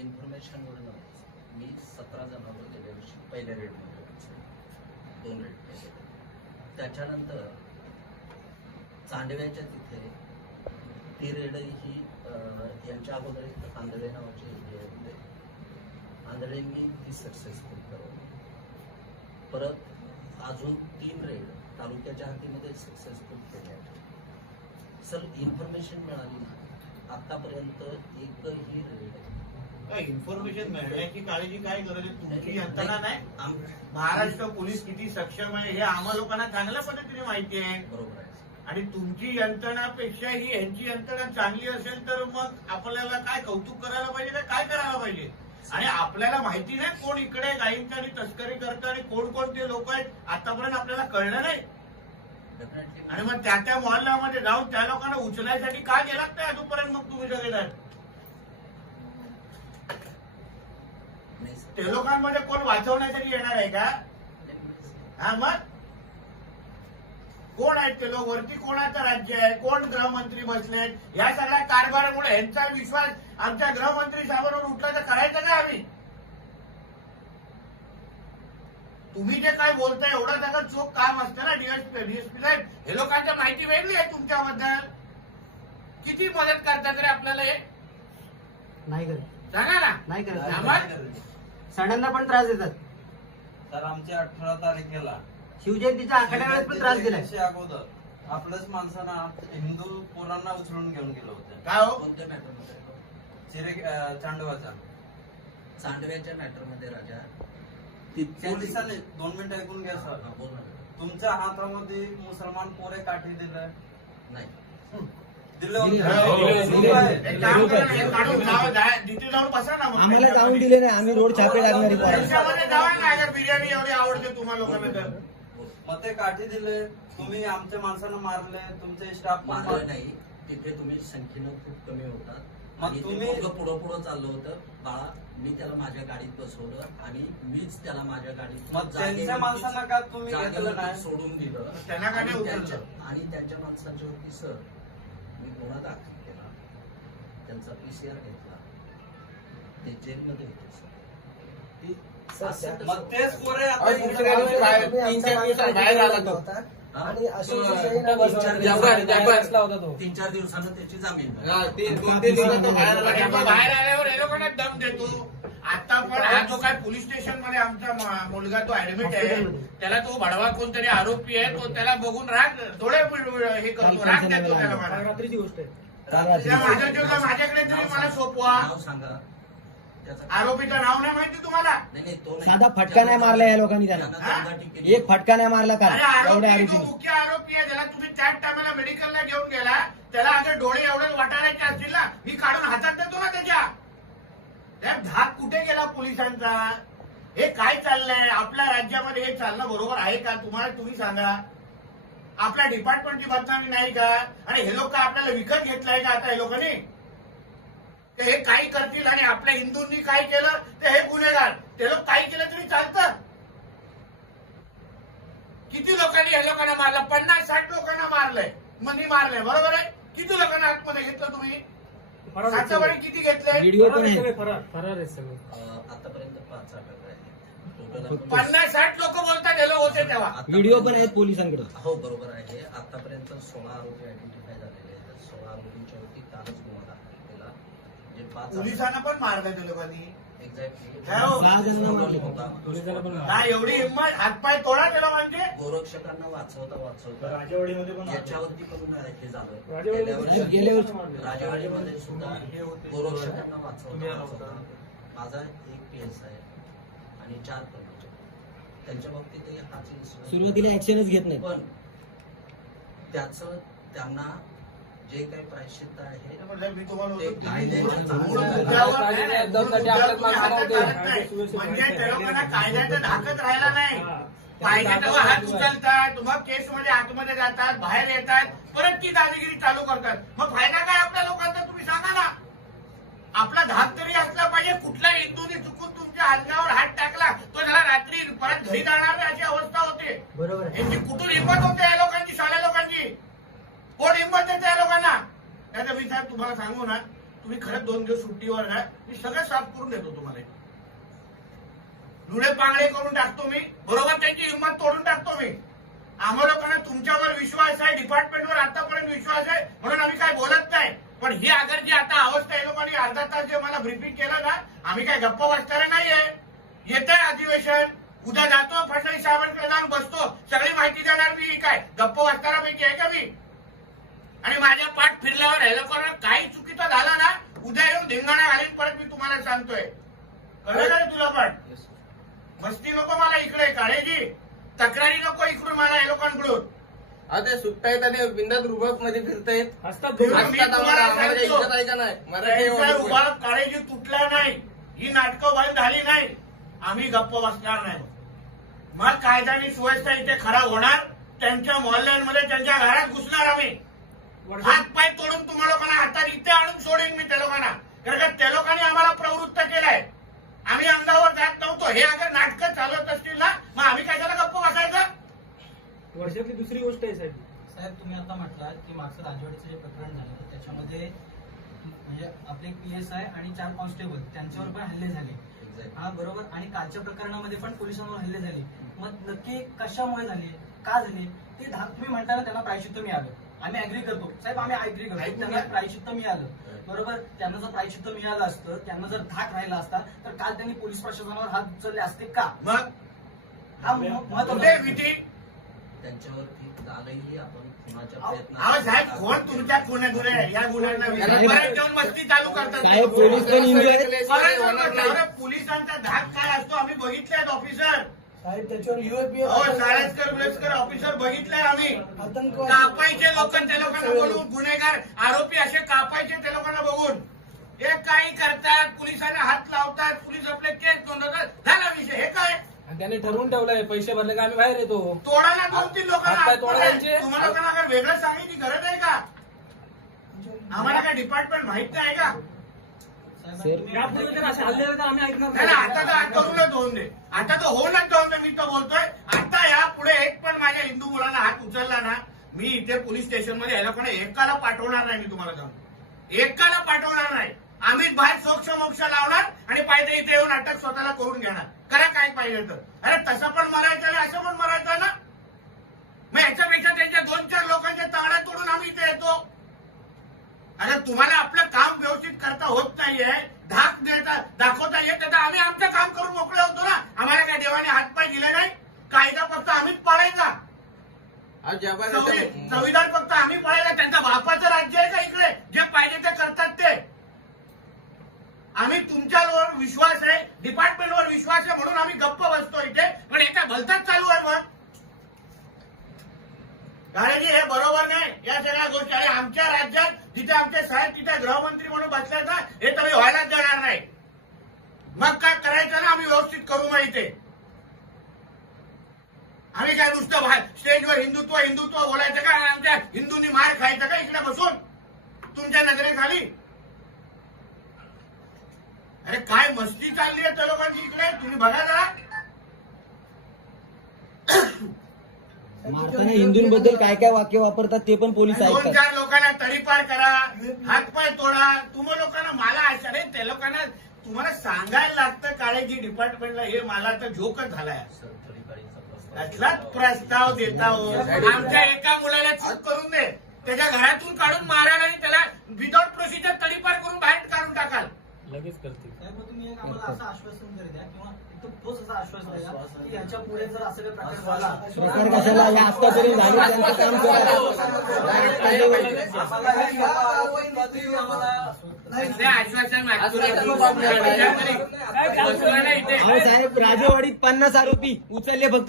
इन्फॉर्मेशनवरून मी सतरा जणांवर गेल्या वर्षी पहिल्या रेडमध्ये होते. दोन रेड त्याच्यानंतर चांडव्याच्या तिथे ती रेड ही यांच्या अगोदर एक आंधळे नावाचे हे होते म्हणजे आंधळेंनी ती सक्सेसफुल करवली परत अजून तीन रेड तालुक्याच्या हातीमध्ये सक्सेसफुल केल्या. सर इन्फॉर्मेशन मिळाली ना आतापर्यंत एकही रेड इन्फॉर्मेशन मिळण्याची काळजी काय गरज आहे तुमची यंत्रणा नाही. महाराष्ट्र पोलीस किती सक्षम आहे हे आम्हा लोकांना चांगल्या पद्धतीने माहिती आहे. बरोबर आणि तुमची यंत्रणापेक्षा ही यांची यंत्रणा चांगली असेल तर मग आपल्याला काय कौतुक करायला पाहिजे का काय करायला पाहिजे? आणि आपल्याला माहिती नाही कोण इकडे गायींची आणि तस्करी करतं आणि कोण कोणते लोक आहेत आतापर्यंत आपल्याला कळलं नाही. आणि मग त्या त्या मोहल्ल्यामध्ये जाऊन त्या लोकांना उचलायसाठी का गेलात नाही अजूनपर्यंत मग तुम्ही सगळे नाही सर. ते लोकांमध्ये कोण वाचवण्यासाठी येणार आहे का? हा मग? कोण आहेत ते लोक? वरती कोणाचं राज्य आहे? कोण गृहमंत्री बसलेत या सगळ्या कारभारामुळे यांचा विश्वास आमच्या गृहमंत्री साहेबांवर उठला तर करायचं का आम्ही? तुम्ही जे काय बोलताय एवढं सगळं चोख काम असतं ना डीएसपी डीएसपी साहेब हे लोकांच्या माहिती वेगळी आहे तुमच्याबद्दल. किती मदत करतात रे आपल्याला हे? नाही करत. सांगा ना. नाही करत. सणांना पण त्रास देतात. तर आमच्या अठरा तारखेला शिवजयंतीच्या आखाड्या वेळेस पण त्रास दिलाय. दिवशी अगोदर आपल्याच माणसांना हिंदू पोरांना उचलून घेऊन गेलं होतं. काय हो? कोणत्या मॅटरमध्ये? चिरे अं, चांडवाचा. चांडव्याच्या मॅटरमध्ये राजा. पोलिसांनी दोन मिनिटं ऐकून घ्या सर. हा, बोल ना. तुमच्या हातामध्ये मुसलमान पोरे काठी दिलं नाही. होतं हे. आम्हाला जाऊन दिले नाही. आम्ही रोड छापे. त्यांच्यामध्ये जावा ना अगर बिर्याणी एवढी आवडते तुम्हाला लोकांना तर. बोल. मग ते काठी दिले तुम्ही आमच्या माणसांना मारले तुमचे स्टाफ मारलं. नाही. तिथे तुम्ही संख्येनं खूप कमी होतात मग तुम्ही- पुढं पुढं चाललं होतं. बाळा मी त्याला माझ्या गाडीत बसवलं आणि मीच त्याला माझ्या गाडीत मग त्यांच्या माणसांना का तुम्ही घेतलं जागेवरती नाही? सोडून दिलं. त्यांना का नाही आणि? त्यांच्या- आणि त्यांच्या माणसांच्या वरती सर मी गुन्हा दाखल केला. त्यांचा पीसीआर घेतला. ते जेलमध्ये होते सर मग तेच पोरे आता इकडे तीन चार दिवसात बाहेर आला तो. आणि अशोक तीन चार बसवली. जबर- जबर. दिवसानं होता तो. तीन चार दिवसानं त्याची जामीन बाहेर आल्यावर हे लोकांना दम देतो. आता पण हा जो काय पोलीस स्टेशनमध्ये आमचा मुलगा तो ऍडमिट आहे त्याला तो भडवा कोणतरी आरोपी आहे तो त्याला बघून राग मिळ- हे करतो राग देतो त्याला मला. रात्रीची गोष्ट आहे. माझ्याकडे तरी मला सोपवा. सांगा. आरोपीचं नाव नाही माहिती तुम्हाला? नाही नाही तो नाही. साधा फटका नाही मारला या लोकांनी त्याला. त्यांना. एक फटका नाही मारला काल अरे एवढ्या आरोपी मुख्य आरोपी आहे ज्याला तुम्ही त्याच टायमाला मेडिकलला घेऊन गेला त्याला अगर डोळे एवढे वाटायचे असतील ना मी काढून हातात देतो ना त्याच्या. त्या धाक कुठे गेला पोलिसांचा? हे काय चाललंय? आपल्या राज्यामध्ये हे चालणं बरोबर आहे का? तुम्हाला तुम्ही सांगा. आपल्या डिपार्टमेंटची बदनामी नाही का? आणि हे लोक काय आपल्याला विकत घेतलंय का आता हे लोकांनी? ते हे काही करतील आणि आपल्या हिंदूंनी काय केलं? ते हे गुन्हेगार. ते लोक काही केलं तरी चालतं. किती लोकांनी या लोकांना मारलं? पन्नास साठ लोकांना मारलंय. मंदी मारलंय. बरोबर आहे? किती लोकांना आतमध्ये घेतलं तुम्ही? साठावरी किती घेतले? व्हिडिओ पण आहे. फरार. फरार आहे सगळे. अं, आतापर्यंत पाच पन्नास साठ लोक बोलतात हे लोक होते तेव्हा. व्हिडिओ पण आहेत पोलिसांकडे. हो बरोबर आहे. आतापर्यंत सोळा आरोपी आयडेंटिफाय झालेले आहेत. तर सोळा आरोपींच्या वरती कालच गुन्हा दाखल केला जे पाच पोलिसांना पण मारलं त्या लोकांनी. काय हो? काय एवढी हिंमत हातपाय तोडा त्याला म्हणजे. गोरक्षकांना वाचवता वाचवता. राजेवाडीमध्ये पण याच्यावरती पण हे झालं राजेवाडीमध्ये गेल्या वर्षी- राजेवाडीमध्ये सुद्धा गोरक्षकांना वाचवता वाचवता. माझा एक पीएस आहे. आणि चार कर्मचारी त्यांच्या हाच incident सुरुवातीला ऍक्शनच घेत नाही पण त्याच त्यांना जे काही प्रायश्चित्त आहे मी तुम्हाला ते. म्हणजे त्या लोकांना कायद्याचं धाकत राहिला नाही. पाहिजे तेव्हा हात उचलतात मग केसमध्ये आतमध्ये जातात बाहेर येतात परत ती दादागिरी चालू करतात. मग फायदा काय आपल्या लोकांचा तुम्ही सांगा ना. आपला धाक तरी असला पाहिजे कुठल्या हिंदूने चुकून तुमच्या अंगावर हात टाकला तो त्याला रात्री परत घरी जाणार नाही अशी अवस्था होते. बरोबर. यांची कुठून हिंमत होते या लोकांची साऱ्या लोकांची? कोण हिंमत देते या लोकांना? त्याचा मी साहेब तुम्हाला सांगू ना तुम्ही खरंच दोन दिवस सुट्टीवर आहे मी सगळं साफ करून देतो तुम्हाला. लुळे पांगळे करून टाकतो मी बरोबर त्यांची हिंमत तोडून टाकतो मी. आम्हा लोकांना तुमच्यावर विश्वास आहे डिपार्टमेंटवर आतापर्यंत विश्वास आहे म्हणून आम्ही काय बोलत नाही. पण ही अगर जी आता अवस्था आहे लोकांनी अर्धा तास जे मला ब्रिफिंग केलं ना आम्ही काय गप्पा वाचणार नाहीये. येत आहे अधिवेशन उद्या जातो फडणवीस साहेबांकडे जाऊन बसतो. सगळी माहिती देणार मी काय गप्प वाचणाऱ्यापैकी आहे का मी? आणि माझ्या पाठ फिरल्यावर हे लोकांना काही चुकीचं झालं ना उद्या येऊन धिंगाणा घालीन परत मी तुम्हाला सांगतोय. कळलं का रे तुला पण? Sir. मस्ती नको मला इकडे काळेजी. तक्रारी नको इकडून मला या लोकांकडून. आता सुट्टायत आणि बिंदात रुबाबमध्ये फिरतायत. असतात मी दोन. असतात आम्हाला आम्हाला काही सांगतो. इज्जत आहे का नाही? मराठी त्यांचा आहे उभा काळेजी तुटला नाही. ही नाटकं बंद झाली नाही. आम्ही गप्प बसणार नाही. मग कायदा आणि सुव्यवस्था इथे खराब होणार. त्यांच्या मोहल्ल्यांमध्ये त्यांच्या घरात घुसणार आम्ही. हात पाय तोडून तुम्हा लोकांना हातात इथे आणून सोडेन मी त्या लोकांना. कारण का त्या लोकांनी आम्हाला प्रवृत्त केलंय. आम्ही अंगावर जात नव्हतो हे अगर नाटकं चालत असतील ना मग आम्ही कशाला गप्प बसायचं? वर्षातली दुसरी गोष्ट आहे साहेब. साहेब तुम्ही आता म्हटलात की मागचं राजवाडीचं जे प्रकरण झालं तर त्याच्यामध्ये म्हणजे आपले पी एस आय आणि चार कॉन्स्टेबल त्यांच्यावर पण हल्ले झाले. हा बरोबर. आणि कालच्या प्रकरणामध्ये पण पोलिसांवर हल्ले झाले. मग नक्की कशामुळे झाले? का झाले? ते धा- तुम्ही म्हणताना त्यांना प्रायश्चित्त मिळालं. आम्ही अग्री करतो. साहेब आम्ही अग्री करतो. त्यांना घ्या. प्रायश्चित्त मिळालं. बरोबर? त्यांना जर प्रायश्चित्त मिळालं असतं त्यांना जर धाक राहिला असता तर काल त्यांनी पोलीस प्रशासनावर हात उचलले असते का? मग? हा महत्त्वाचा त्यांच्यावरती कालही आपण कोण तुमच्या या गुन्ह्यांना मस्ती चालू करतात. आहेत. पोलिसांचा धाक काय असतो? आम्ही बघितलेत ऑफिसर साहेब त्याच्यावर युएपी हो साळेसकर बिळेसकर ऑफिसर बघितलंय आम्ही. कापायचे लोकांच्या लोकांना बोलून गुन्हेगार आरोपी असे कापायचे त्या लोकांना बघून. हे काही करतात पोलिसांना हात लावतात पोलीस आपले केस नोंदवतात झाला विषय हे काय? आणि त्याने ठरवून ठेवलंय पैसे भरले का आम्ही बाहेर येतो. तोडायला दोन तीन लोकांना. तुम्हाला वेगळं सांगायची गरज आहे का? आम्हाला काय डिपार्टमेंट माहीत नाही का? यापुढे जर असे हल्ले झाले तर आम्ही ऐकणार नाही नाही, आता तर आता करूनच होऊन दे. आता तर होऊनच जाऊन दे मी तर बोलतोय. आता या पुढे एक पण माझ्या हिंदू मुलांना हात उचलला ना मी इथे पोलीस स्टेशनमध्ये या लोकांना एकाला पाठवणार नाही मी तुम्हाला सांगतो एकाला पाठवणार नाही. आम्ही बाहेर सोक्ष मोक्ष लावणार आणि पाहिजे इथे येऊन अटक स्वतःला करून घेणार. करा काय पाहिजे तर. अरे तसं पण मरायचं आणि असं पण मरायचं ना मग याच्यापेक्षा त्यांच्या दोन चार लोकांच्या तांगड्या तोडून आम्ही इथे येतो अरे तुम्हाला आपलं काम व्यवस्थित करता होत नाहीये धाक देता दाखवता येत तर आम्ही आमचं काम करून मोकळे होतो ना आम्हाला काय देवाने हातपाय दिले नाही कायदा फक्त आम्हीच पाळायचा आज जबा संवि- संविधान फक्त आम्ही पाळायला त्यांच्या बापाचं राज्य आहे का इकडे? जे पाहिजे ते करतात ते. आम्ही तुमच्यावर विश्वास आहे. डिपार्टमेंटवर विश्वास आहे म्हणून आम्ही गप्प बसतो इथे. पण एका भलताच चालू आहे मग. गाडीजी हे बरोबर नाही. या सगळ्या गोष्टी आणि आमच्या राज्यात जिथे आमचे साहेब तिथे गृहमंत्री म्हणून बसल्यात ना हे तुम्ही व्हायलाच देणार नाही मग काय करायचं ना आम्ही व्यवस्थित करू मग इथे आम्ही काय नुसतं बाहेर स्टेजवर हिंदुत्व हिंदुत्व बोलायचं का आणि आमच्या हिंदूंनी मार खायचं का इकडे बसून तुमच्या नजरेखाली अरे काय मस्ती चालली आहे त्या लोकांची इकडे? तुम्ही बघा जरा. हिंदूंबद्दल काय काय वाक्य वापरतात ते पण पोलीस दोन ऐकतात. चार लोकांना तडीपार करा हातपाय तोडा. तुम्हा लोकांना मला नाही त्या लोकांना तुम्हाला सांगायला लागतं काळेजी डिपार्टमेंटला हे मला तर जोकच झालाय. तडीपारीचा प्रस्ताव देता हो. आमच्या एका मुलाला चूक करून दे. त्याच्या घरातून काढून मारायला आणि त्याला विदाउट प्रोसिजर तडीपार करून बाहेर काढून टाकाल. लगेच करतील साहेब, मग तुम्ही एक आम्हाला असं आश्वासन तरी द्या किंवा एकदम ठोस असं आश्वासन द्या की याच्यापुढे जर असं काही प्रकार झाला प्रकार कशाला या आतापर्यंत झाले त्यांचं काम करा ते आश्वासन मागतो रे तू. आश्वासन मागतो. बसला नाही इथे. अहो साहेब राजेवाडीत पन्नास आरोपी उचलले फक्त